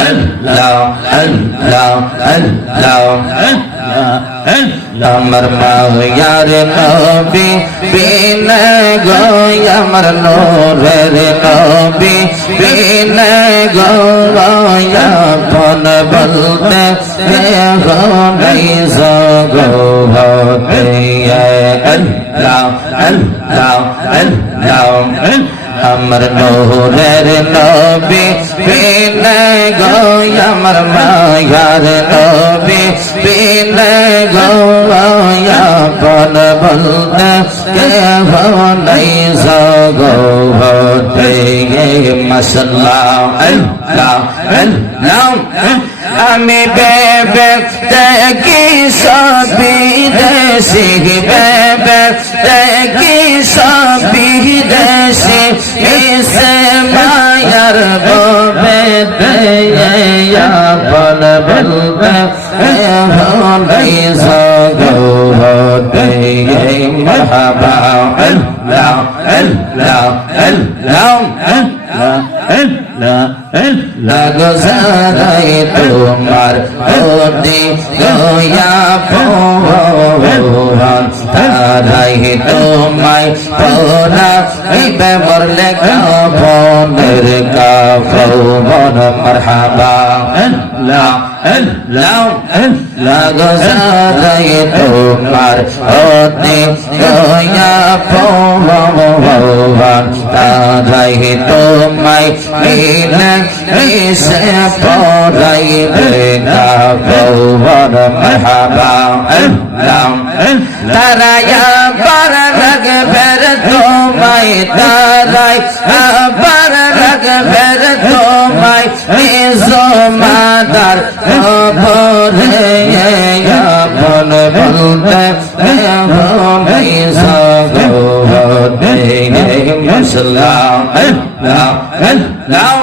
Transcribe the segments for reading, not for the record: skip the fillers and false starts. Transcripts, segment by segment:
আল্লাহ আল্লাহ আল্লাহ আমার মায়ার নবী বিন গো আমার নূরের নবী বিন গো আপন বলতে গো নাই গো হতে আল্লাহ আল্লাহ আল্লাহ আমার নূরের নবী বিন গো আমার মায়ার নবী বিন গো আপন বলতে গো নাই গো হতে মাশাআল্লাহ আল্লাহ আল্লাহ আমি বেবে দেখি সবই দেশি বেবে দেখি সবই দেশি ইসে মায়ার ববে আপন বলবে নাই গো হতে মারহাবা আল্লাহ আল্লাহ আল্লাহ লাগো সারাই তোমার ওদি গয়া পৌন তারাই তোমায় পৌনা ইবে মরলে কাফনের কাফন মারহাবা আল্লাহ আল্লাহ লাগো সারাই তোমার ওদি গয়া পৌন তারাই তোমায় মিলে মিশে পড়াইবে কাফন মারহাবা আল্লাহ তারাই আবার রাখবের তোমায় তারাই আবার রাখবের তোমায় নিজমাদার খবরে আপন বলতে নাই গো হতে মাশাআল্লাহ আল্লাহ আল্লাহ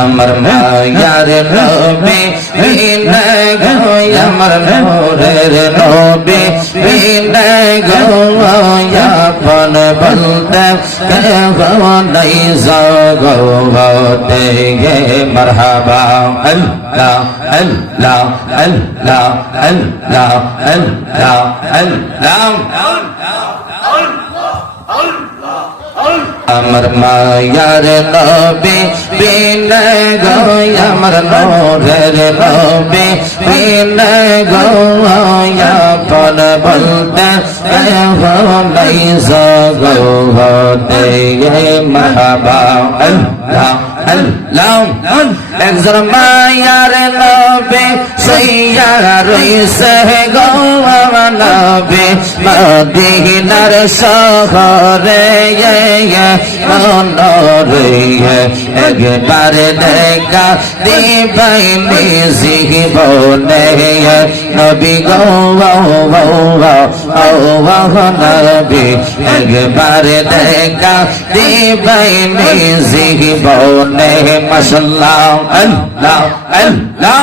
আমার মায়ার নবী বিন গো আমার নূরের নবী বিন গো আপন বলতে গো নাই গো হতে মারহাবা আল্লাহ আল্লাহ আল্লাহ আল্লাহ আল্লাহ আল্লাহ আমার মায়ার নবী বিন গো আমার নূরের নবী বিন গো আপন বলতে গো নাই গো হতে মারহাবা আল্লাহ আল্লাহ একজন মায়ার নবী সইয়া রইছে গো নবী মদিনার শহরে একবার দেখা দিবাই জীবনে নবী গো নবী একবার দেখা দিবাই জীবনে মাশাআল্লাহ আল্লাহ আল্লাহ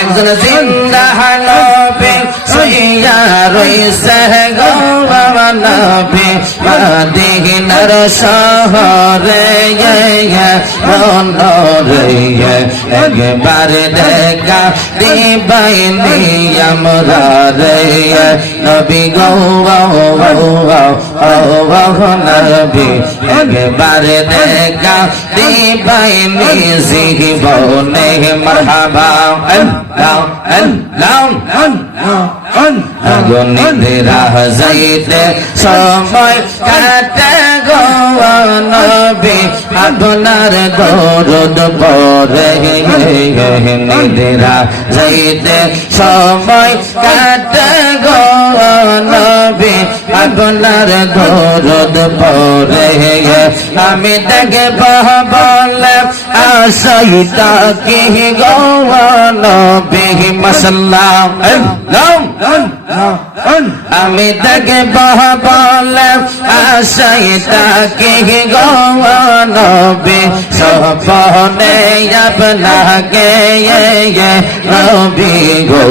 একজন জিন্দা নবী সইয়া রইছে গো নবী মদিনার শহরে একবার দেখা দিবাই আমরা রে নবী গো নবী একবার দেখা দিবাই জীবনে মারহাবা আল্লাহ আল্লাহ নিদ্রা যাইতে সময় কাটে গো নবী আপনার দরদ পড়ে নিদ্রা যাইতে সময় কাটে গো নবী আপনার দরদ পড়ে আমি দেখে বলে আশাইতা কি গো নবী মাশাআল্লাহ আমি দেখব বলে আশাই তাকে গো নবী সপনে আপনাকে নবী গো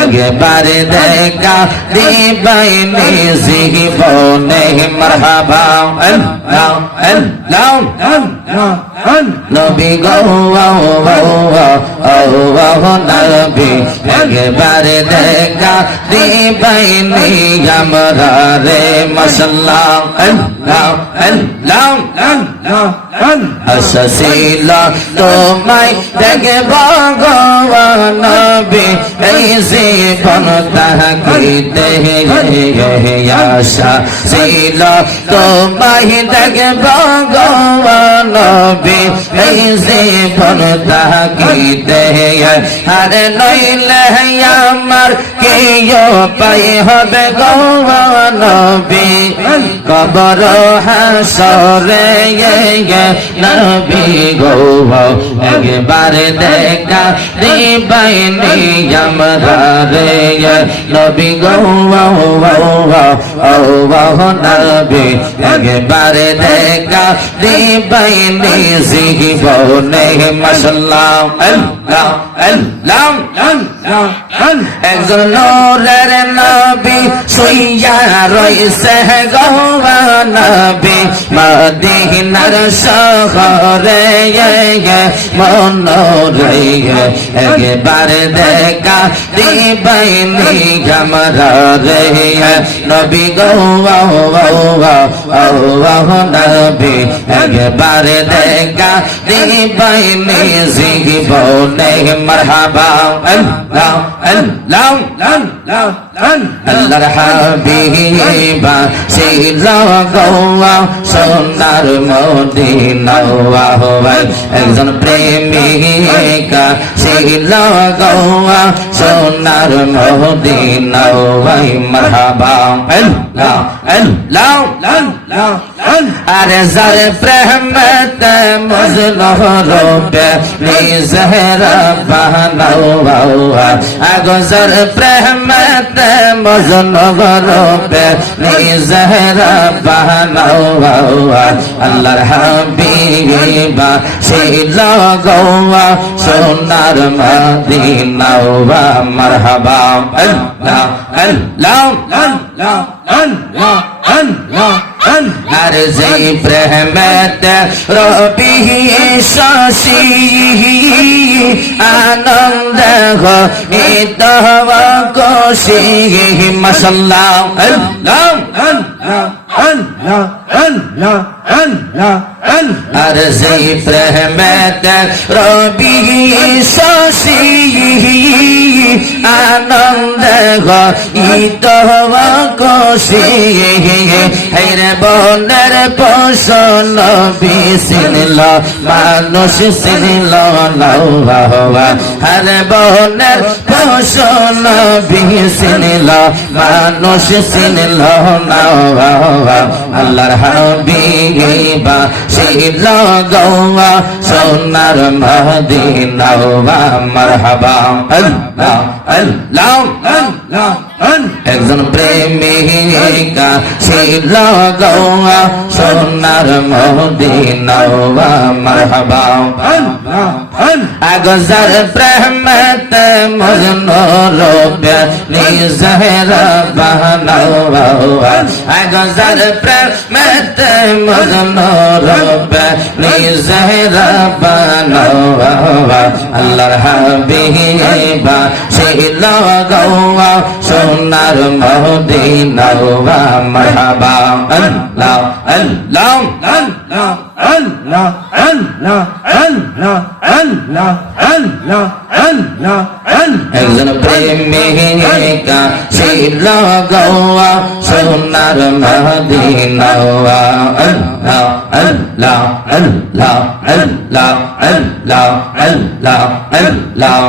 একবার দেখা দিবাই জীবনে মারহাবা আল্লাহ আল্লাহ নবী গো নবী একবার দেখা দিবাই আমরা রে মাশাআল্লাহ আল্লাহ আল্লাহ আসছিল তোমায় দেখব গো নবী এই জীবন তাহাকিতে আশা ছিল তোমায় দেখব গো নবী এই জীবন তাহাকিতে আর নইলে আমার কেউ পাই হবে গো নবী কবর হাসরে নবী গো একবার দেখা দিবাই আমরা রে নবী গো নবী একবার দেখা দিবাই জীবনে মাশাআল্লাহ আল্লাহ আল্লাহ একজন নূরের নবী শুইয়া রইছে গো নবী মদিনার শহরে মনোরে একবার দেখা দিবাই আমরা রে নবী গো নবী একবার দেখা দিবাই জীবনে মারহাবা আল্লাহ আল্লাহ আল্লাহর হাবিবা ছিল গো সোনার মদিনা একজন প্রেমিকা ছিল গো সোনার মদিনা মারহাবা আল্লাহ আল্লাহ আরে যার প্রেমতে মজনু রূপে নিজেরা বানাও আগজার প্রেমতে মজনু রূপে নিজেরা বানাও আল্লাহর হাবিবা ছিল গো সোনার মদিনা মারহাবা আল্লাহ আল্লাহ আর যেই প্রেমেতে রবি শশী আনন্দ হিত খুশি মাশাআল্লাহ আল্লাহ আর যেই প্রেমেতে রবি শশী আনন্দ হিত খুশি হেরে বনের পোষণ বিছিনল মানুষ চিনল হরে বনের পোষণ বিছিনল মানুষ চিনল আল্লাহর হাবিবা ছিল গো সোনার মদিনা মারহাবা আল্লাহ আল্লাহ একজন প্রেমিকা ছিল গো সোনার মদিনা মারহাবা আগজার প্রেমতে মজনু রূপে নিজেরা বানাও আগজার প্রেমতে মজনু রূপে নিজেরা বানাও আল্লাহর হাবিবা ছিল গো সোনার মদিনা মারহাবা আল্লাহ আল্লাহ একজন প্রেমিকা ছিল গো সোনার মদিনা আল্লাহ আল্লাহ আল্লাহ আল্লাহ আল্লাহ আল্লাহ আল্লাহ